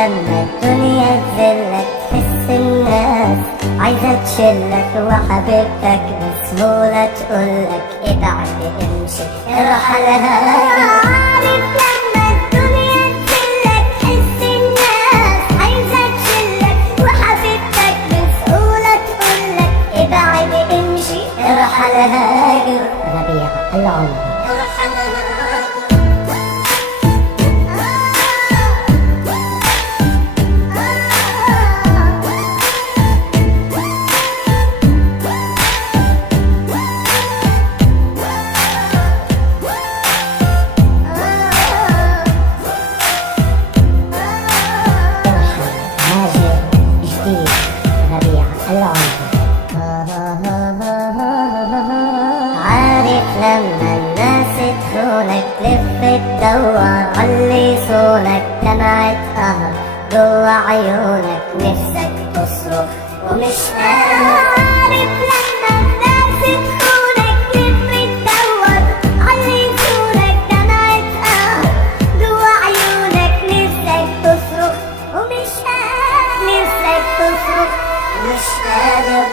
لما الدنيا تذلك تحس الناس عايزة تشلك، وحبيبتك بسهولة تقولك ابعد امشي ارحل هاجر. عارف لما الدنيا تذلك تحس الناس عايزة تشلك، وحبيبتك بسهولة تقولك ابعد امشي ارحل هاجر. ربيع العمري. ربيع العمري. عارف لما الناس تخونك تلف تدور علي يصونك، دمعة قهر جوا عيونك نفسك تصرخ ومش قادر. عارف لما الناس تخونك تلف تدور علي يصونك، دمعة قهر جوا عيونك نفسك تصرخ ومش قادر، نفسك تصرخ مش قادر.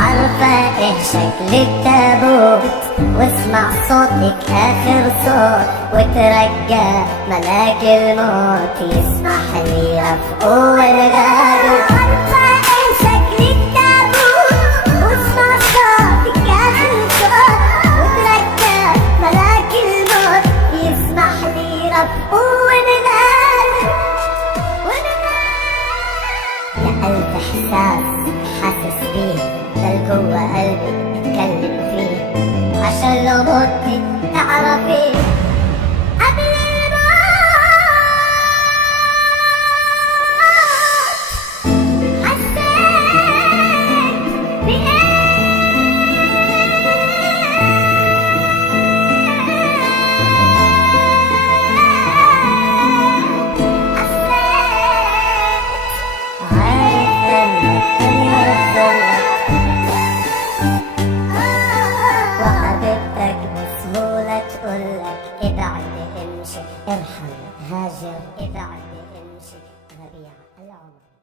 عارفة ايه شكل التابوت واسمع صوتك اخر صوت، وترجى ملاك الموت يسمح لي رفقه والغادر. عارفة ايه شكل التابوت واسمع صوتك اخر صوت، وترجى ملاك الموت يسمح لي رفقه والغادر. يا قلب احساس حاسس بيه ده جوا قلبي اتكلم فيه، عشان لو مت تعرفي قبل الموت حسيت بإيه. وحبيبتك بسهولة تقولك ابعد امشي ارحل هاجر، ابعد امشي. ربيع العمري.